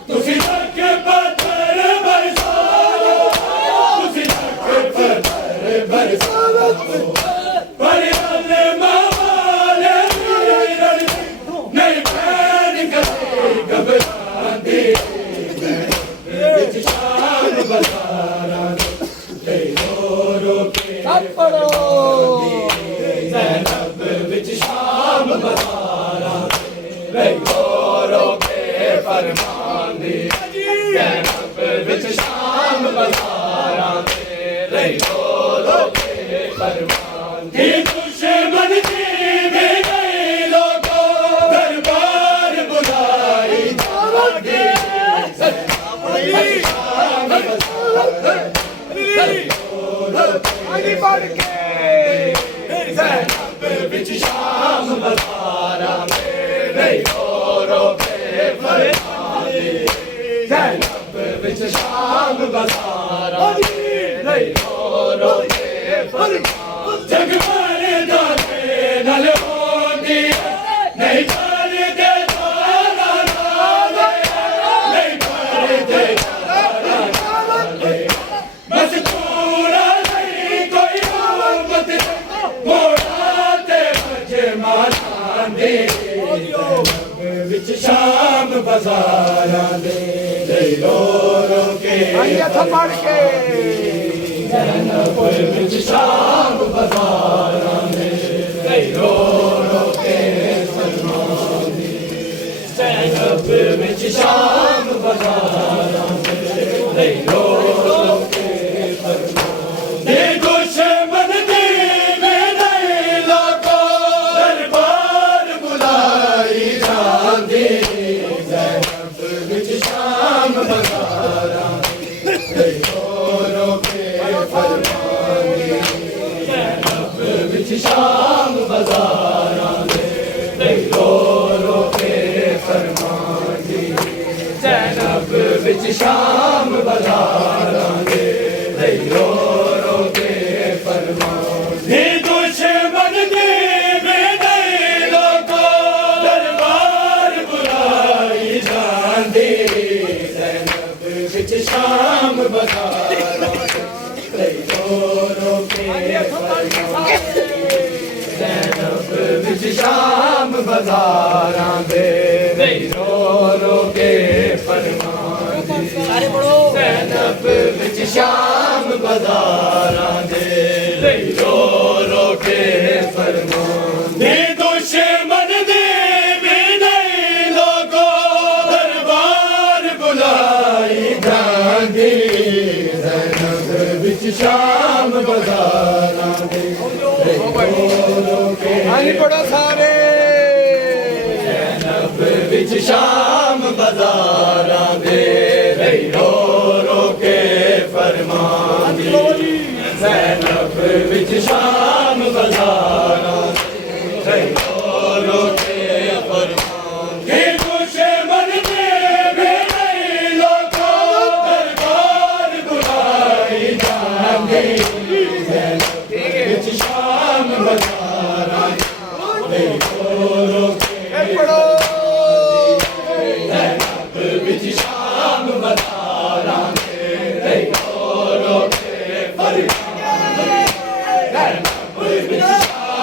ਤੁਸੀਂ ਤੱਕ ਪੱਥਰ ਬਰਸਾਓ ਤੁਸੀਂ ਤੱਕ ਪੱਥਰ ਬਰਸਾਓ ਪਰ ਅੱਲੇ ਮਾਵਾਲੇ ਵੀਰਨ ਨਹੀਂ ਪੈਣ ਕਦੇ ਘਬਰਾਉਂਦੀ ਵਿੱਚ ਸ਼ਾਮ ਬਜ਼ਾਰਾਂ ਦੇ ਰੋ ਰੋ ਕੇ ਪੜੋ ਜ਼ੈਨਬ ਵਿੱਚ ਸ਼ਾਮ ਬਜ਼ਾਰਾਂ ਦੇ ਰੋ ਰੋ ਕੇ ਫਰਮਾਨੀ ਜ਼ੈਨਬ ਵਿੱਚ ਸ਼ਾਮ ਬਜ਼ਾਰਾਂ ਦੇ ਰੋ ਰੋ ਕੇ ਫਰਮਾਨੀ ਦੁਸ਼ਮਨ ਦੀ ਵੀ ਨਹੀਂ ਲੋਕੋ ਦਰਬਾਰ ਬੁਲਾਈ ਜਾਂਦੀ ਸ਼ਾਮ ਬਜ਼ਾਰਾਂ ਆਗੇ ਪੜ ਕੇ ਜ਼ੈਨਬ ਵਿੱਚ ਸ਼ਾਮ ਬਜ਼ਾਰਾਂ ਦੇ ਰੋ ਰੋ ਕੇ ਫਰਮਾਨੀ ਜ਼ੈਨਬ ਵਿੱਚ ਸ਼ਾਮ ਬਜ਼ਾਰਾਂ ਦੇ ਰੋ ਰੋ ਕੇ ਫਰਮਾਨੀ ਜਗ ਮਰਦਾ ਦੇ ਨਾਲ ਹੋਂਦੀ ਨਹੀਂ ਕਰਦੇ ਤਾਰਾ ਨਾਲੇ ਨਹੀਂ ਕਰਦੇ ਤਾਰਾ ਨਾਲੇ ਬਸ ਪੂਰਾ ਨਹੀਂ ਕੋਈ ਮੁਹੱਬਤ ਮੋੜਾ ਤੇ ਬੱਜੇ ਮਾਰਾਂ ਦੇ ਜ਼ੈਨਬ ਵਿੱਚ ਸ਼ਾਮ ਬਜ਼ਾਰਾਂ ਦੇ ਰੋ ਰੋ ਕੇ ਪੜ ਕੇ ਜ਼ੈਨਬ ਵਿੱਚ ਸ਼ਾਮ ਬਜ਼ਾਰਾਂ ਦੇ ਰੋ ਰੋ ਕੇ ਫਰਮਾਨੀ ਜ਼ੈਨਬ ਵਿੱਚ ਸ਼ਾਮ ਬਜ਼ਾਰਾਂ ਦੇ ਰੋ ਰੋ ਕੇ ਫਰਮਾਨੀ ਦੁਸ਼ਮਨ ਦੀ ਵੀ ਨਹੀਂ ਲੋਕੋ ਦਰਬਾਰ ਬੁਲਾਈ ਜਾਂਦੀ ਜ਼ੈਨਬ ਵਿੱਚ ਸ਼ਾਮ ਬਜ਼ਾਰਾਂ ਦੇ ਰੋ ਰੋ ਕੇ ਫਰਮਾਨੀ ਜ਼ੈਨਬ ਵਿੱਚ ਸ਼ਾਮ ਬਜ਼ਾਰਾਂ ਦੇ ਰੋ ਰੋ ਕੇ ਫਰਮਾਨੀ ਜ਼ੈਨਬ ਵਿੱਚ ਸ਼ਾਮ ਬਜ਼ਾਰਾਂ ਦੇ ਰੋ ਰੋ ਕੇ ਫਰਮਾਨੀ ਦੁਸ਼ਮਨ ਦੀ ਵੀ ਨਹੀਂ ਲੋਕੋ ਦਰਬਾਰ ਬੁਲਾਈ ਜਾਂਦੀ ਜ਼ੈਨਬ ਵਿੱਚ ਸ਼ਾਮ ਬਜ਼ਾਰਾਂ ਦੇ ਰੋ ਰੋ ਕੇ ਫਰਮਾਨੀ ਜ਼ੈਨਬ ਵਿੱਚ ਸ਼ਾਮ ਬਜ਼ਾਰਾਂ ਦੇ ਰੋ ਰੋ ਕੇ ਫਰਮਾਨੀ ਜ਼ੈਨਬ ਵਿੱਚ ਸ਼ਾਮ ਬਜ਼ਾਰਾਂ ਦੇ ਰੋ ਰੋ ਕੇ ਫਰਮਾਨੀ ਦੁਸ਼ਮਨ ਦੀ ਵੀ ਨਹੀਂ ਲੋਕੋ ਦਰਬਾਰ ਬੁਲਾਈ ਹਾਂਜੀ ਪੜੋ ਸਾਰੇ ਵਿੱਚ ਸ਼ਾਮ ਬਾਜ਼ਾਰਾਂ ਦੇ ਰਹੀ ਰੋ ਰੋ ਕੇ ਫਰਮਾਂਦੀ ਜ਼ੈਨਬ ਵਿੱਚ ਸ਼ਾਮ ਬਾਜ਼ਾਰਾਂ ਦੇ ਰਹੀ ਰੋ ਰੋ ਕੇ ਫਰਮਾਂਦੀ ਦੁਸ਼ਮਨ ਦੇ ਵੀ ਨਹੀਂ ਲੋਕੋ ਦਰਬਾਰ ਬੁਲਾਈ ਜਾਂਦੀ ਜ਼ੈਨਬ ਵਿੱਚ ਸ਼ਾਮ ਬਾਜ਼ਾਰਾਂ ਦੇ ਰਹੀ ਰੋ ਰੋ ਕੇ ਪੜੋ ਵਿੱਚ ਸ਼ਾਮ ਬਾਜ਼ਾਰਾਂ ਦੇ ਰਹੀ ਰੋ ਰੋ ਕੇ ਫਰਮਾਂਦੀ ਜ਼ੈਨਬ ਵਿੱਚ ਸ਼ਾਮ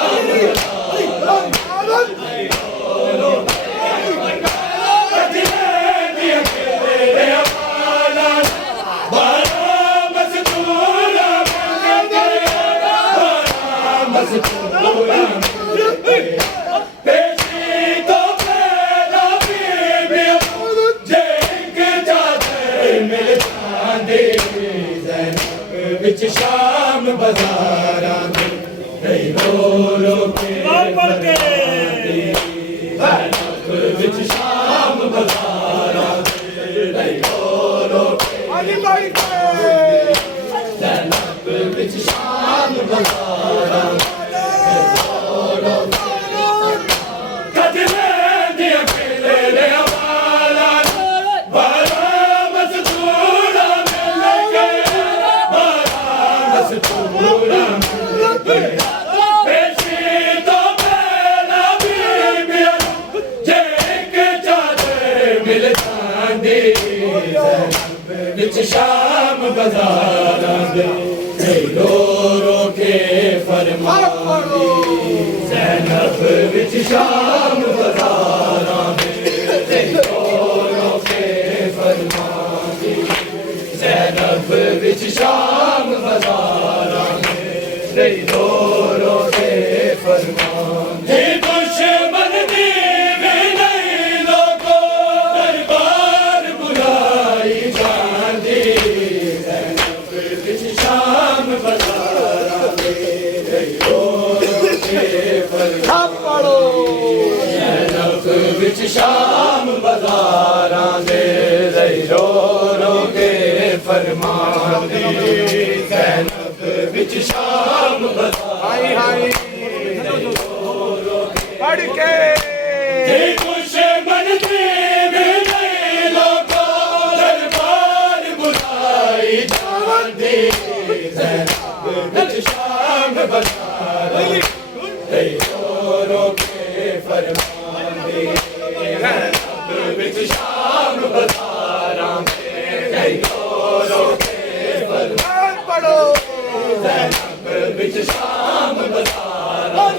ਵਿੱਚ ਸ਼ਾਮ ਬਾਜ਼ਾਰਾਂ ਦੇ ਰਹੀ ਰੋ ਰੋ ਕੇ ਫਰਮਾਂਦੀ ਜ਼ੈਨਬ ਵਿੱਚ ਸ਼ਾਮ ਬਾਜ਼ਾਰਾਂ ਦੇ ਰਹੀ ਰੋ ਰੋ ਕੇ ਹਾਂਜੀ ਭਾਈ ਜ਼ੈਨਬ ਵਿੱਚ ਸ਼ਾਮ ਬਾਜ਼ਾਰਾਂ ਕਦਲੇ ਦੀਆਂ ਖੇਲੇ ਦੇ ਹਵਾਲਾ ਬਾਰਾ ਮਜ਼ਦੂਰਾ ਮਿਲ ਕੇ ਮਜ਼ਦੂਰਾ ਬੇਸ਼ੀ ਤੋਂ ਪਹਿਲਾਂ ਬੀਬੀਆਂ ਜੇ ਇੱਕ ਚਾਦਰ ਮਿਲ ਜਾਂਦੀ ਜ਼ੈਨਬ ਵਿੱਚ ਸ਼ਾਮ ਬਾਜ਼ਾਰਾਂ ਦੇ ਰੋ ਰੋ ਕੇ ਫਰਮਾਂਦੀ ਜ਼ੈਨਬ ਵਿੱਚ ਸ਼ਾਮ ਬਾਜ਼ਾਰਾਂ ਦੇ ਰੋ ਰੋ ਕੇ ਫਰਮਾਂਦੀ ਜ਼ੈਨਬ ਵਿੱਚ ਸ਼ਾਮ ਬਾਜ਼ਾਰਾਂ ਦੇ ਰੋ ਰੋ ਕੇ ਫਰਮਾਂਦੀ ਦੁਸ਼ਮਨ ਦੀ ਵੀ ਨਹੀਂ ਲੋਕੋ ਦਰਬਾਰ ਬੁਲਾਈ ਜਾਂਦੀ ਜ਼ੈਨਬ ਵਿੱਚ ਸ਼ਾਮ ਬਾਜ਼ਾਰਾਂ ਦੇ ਰੋ ਰੋ ਕੇ ਫਰਮਾਂਦੀ ਪੜੋ ਜ਼ੈਨਬ ਵਿੱਚ ਸ਼ਾਮ ਬਾਜ਼ਾਰਾਂ ਦੇ ਰਹੀ ਰੋ ਰੋ ਕੇ ਫਰਮਾਂਦੀ ਜ਼ੈਨਬ ਵਿੱਚ ਸ਼ਾਮ ਬਾਜ਼ਾਰਾਂ ਹਾਈ ਪੜ ਕੇ ਦੁਸ਼ਮਨ ਦੀ ਵੀ ਨਹੀਂ ਲੋਕੋ ਦਰਬਾਰ ਬੁਲਾਈ ਜਾਂਦੀ ਜ਼ੈਨਬ ਵਿੱਚ ਸ਼ਾਮ ਬਾਜ਼ਾਰਾਂ ਦੇ ਰੋ ਰੋ ਕੇ ਫਰਮਾਂਦੀ ਜ਼ੈਨਬ ਵਿੱਚ ਸ਼ਾਮ ਬਾਜ਼ਾਰਾਂ ਦੇ ਰੋ ਰੋ ਕੇ ਫਰਮਾਂਦੀ ਪੜੋ ਜ਼ੈਨਬ ਵਿੱਚ ਸ਼ਾਮ ਬਾਜ਼ਾਰਾਂ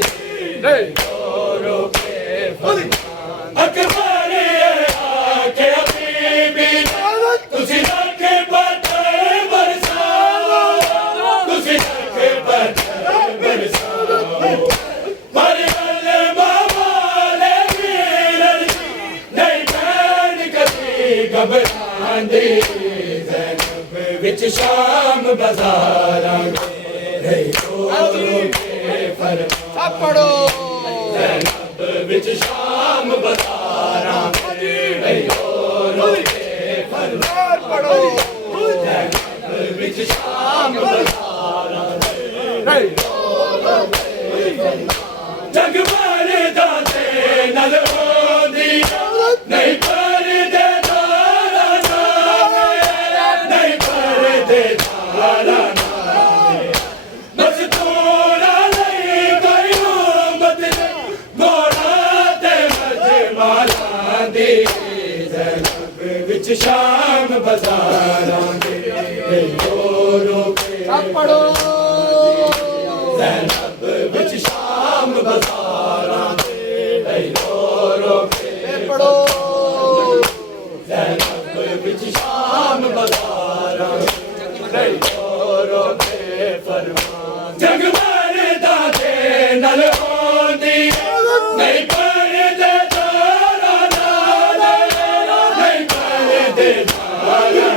ਦੇ ਰੋ ਰੋ ਕੇ ਫਰਮਾਂਦੀ ਅਕਬਰ ਆਖੇ ਬੀਬੀ ਤੁਸੀਂ ਰੱਖ ਪੱਤੇ ਬਰਸਾਓ ਤੁਸੀਂ ਰੱਖ ਪੱਤੇ ਬਰਸਾਓ ਪਰ ਗੱਲ ਮਾਵਾਲੇ ਵੀਰਨ ਨਹੀਂ ਭੈਣ ਕਦੀ ਘਬਰਾਉਂਦੀ ਜ਼ੈਨਬ ਵਿੱਚ ਸ਼ਾਮ ਬਾਜ਼ਾਰਾਂ ਦੇ ਰਹੀ ਰੋ ਰੋ ਕੇ ਫਰਮਾਂਦੀ ਪੜੋ ਜ਼ੈਨਬ ਵਿੱਚ ਸ਼ਾਮ ਬਾਜ਼ਾਰਾਂ ਦੇ ਰਹੀ ਰੋ ਰੋ ਕੇ ਫਰਮਾਂਦੀ ਪੜੋ ਜ਼ੈਨਬ ਵਿੱਚ ਸ਼ਾਮ ਬਾਜ਼ਾਰਾਂ ਦੇ ਰਹੀ ਰੋ ਰੋ ਕੇ ਫਰਮਾਂਦੀ ਜਗ ਮਰਦਾ ਤੇ ਨਾਲ ਹੋਂਦੀ ਨਹੀਂ ਪਰਦੇ ਦਾਰਾ ਨਹੀਂ ਪਰਦੇ ਦਾਰਾ ਮਜ਼ਦੂਰਾਂ ਲਈ ਕੋਈ ਉਮਤ ਗੋੜਾ ਤੇ ਮਜਮਾਲਾਂ ਦੀ ਜ਼ੈਨਬ ਵਿੱਚ ਸ਼ਾਮ ਬਾਜ਼ਾਰਾਂ ਦੇ ਰੋ ਰੋ ਕੇ ਪੜੋ ਜ਼ੈਨਬ ਵਿੱਚ ਸ਼ਾਮ ਬਾਜ਼ਾਰਾਂ ਦੇ ਰੋ ਰੋ ਕੇ ਪੜੋ ਜ਼ੈਨਬ ਵਿੱਚ ਸ਼ਾਮ ਬਾਜ਼ਾਰਾਂ ਦੇ ਰੋ ਰੋ ਕੇ ਫਰਮਾਂਦੀ ਜਗ ਮਰਦਾ ਤੇ ਨਾਲ ਹੋਂਦੀ ਨਹੀਂ ਪਰਦੇ ਦਾਰਾ ਨਹੀਂ ਪਰਦੇ ਦਾਰਾ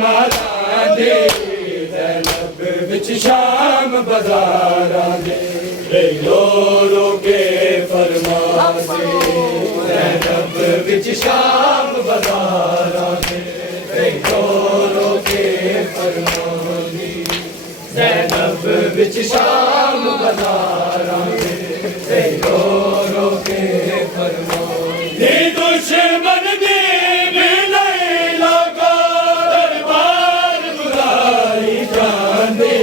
مالاں دی زینب وچ شام بازاراں دے رو رو کے فرماندی زینب وچ شام بازاراں دے رو رو کے فرماندی زینب وچ شام بازاراں دے رو رو کے فرماندی دشمن دی لیلا کو دربار بلائی جاندی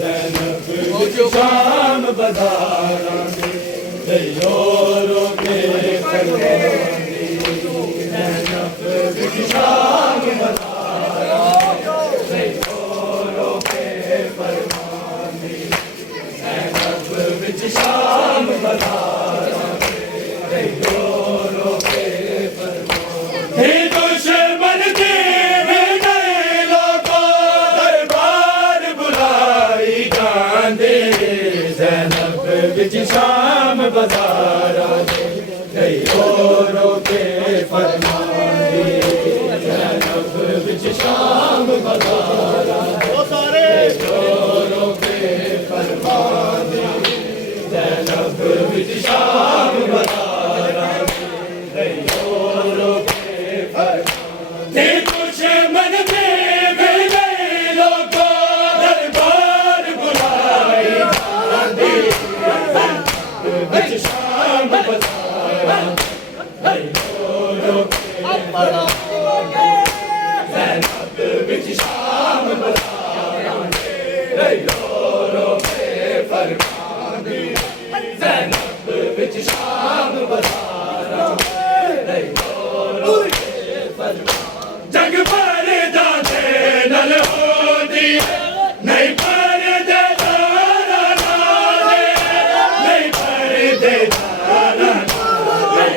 زینب وچ شام بازاراں دے رو رو کے فرماندی زینب وچ شام بازاراں دے رو رو کے فرماندی زینب وچ شام بازاراں دے رو رو کے فرماندی دشمن دی لیلا کو دربار بلائی جاندی زینب وچ شام بازاراں دے رو رو کے فرماندی زینب وچ شام بازاراں دے رو رو کے فرماندی زینب وچ شام بازاراں دے رو رو کے فرماندی دشمن دی لیلا کو دربار بلائی جاندی وچ شام بازاراں دے رو رو کے فرماندی زینب وچ شام بازاراں دے رو رو کے فرماندی زینب وچ شام بازاراں دے رو رو کے فرماندی جنگ پردہ دے نال ہوندی نہیں پردے داراں نال نہیں پردے داراں نال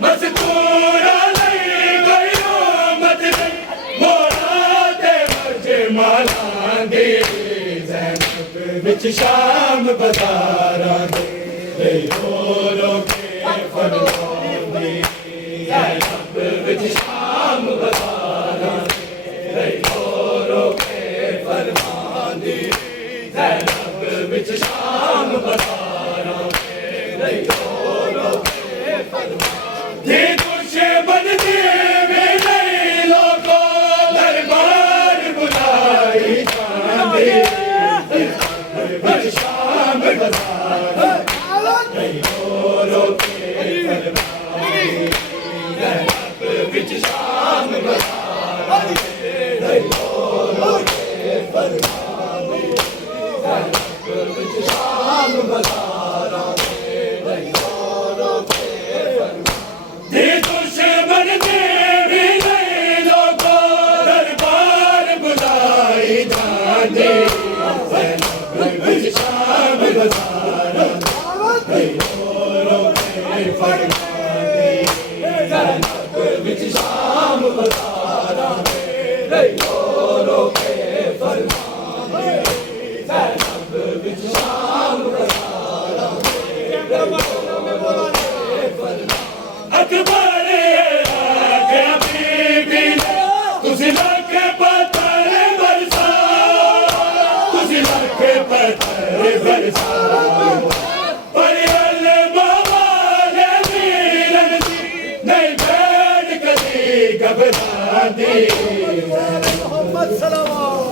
مستوراں لئی گئی امت دی مراد مجھ مالاں دی زینب وچ شام بازاراں دے رو رو کے فرماندی زینب وچ شام بازاراں دے رو رو کے فرماندی زینب وچ شام بازاراں دے رو رو کے فرماندی دشمن دی لیلا کو دربار بلائی جاندی وچ شام بازاراں دے رو رو کے فرماندی زینب وچ شام بازاراں دے رو رو کے فرماندی زینب وچ شام بازاراں دے رو رو کے فرماندی دشمن دی لیلا کو دربار بلائی جاندی زینب وچ شام بازاراں دے رو رو کے فرماندی زینب وچ شام بازاراں دے رو رو کے فرماندی زینب وچ شام بازاراں دے رو رو کے فرماندی اکبر آگے بی تسی لکھ پتھر برساؤ تسی لکھ پتھر برساؤ پر علماء والے ویرن دی نہیں بیٹھ کدی گھبراندی محمد صلوات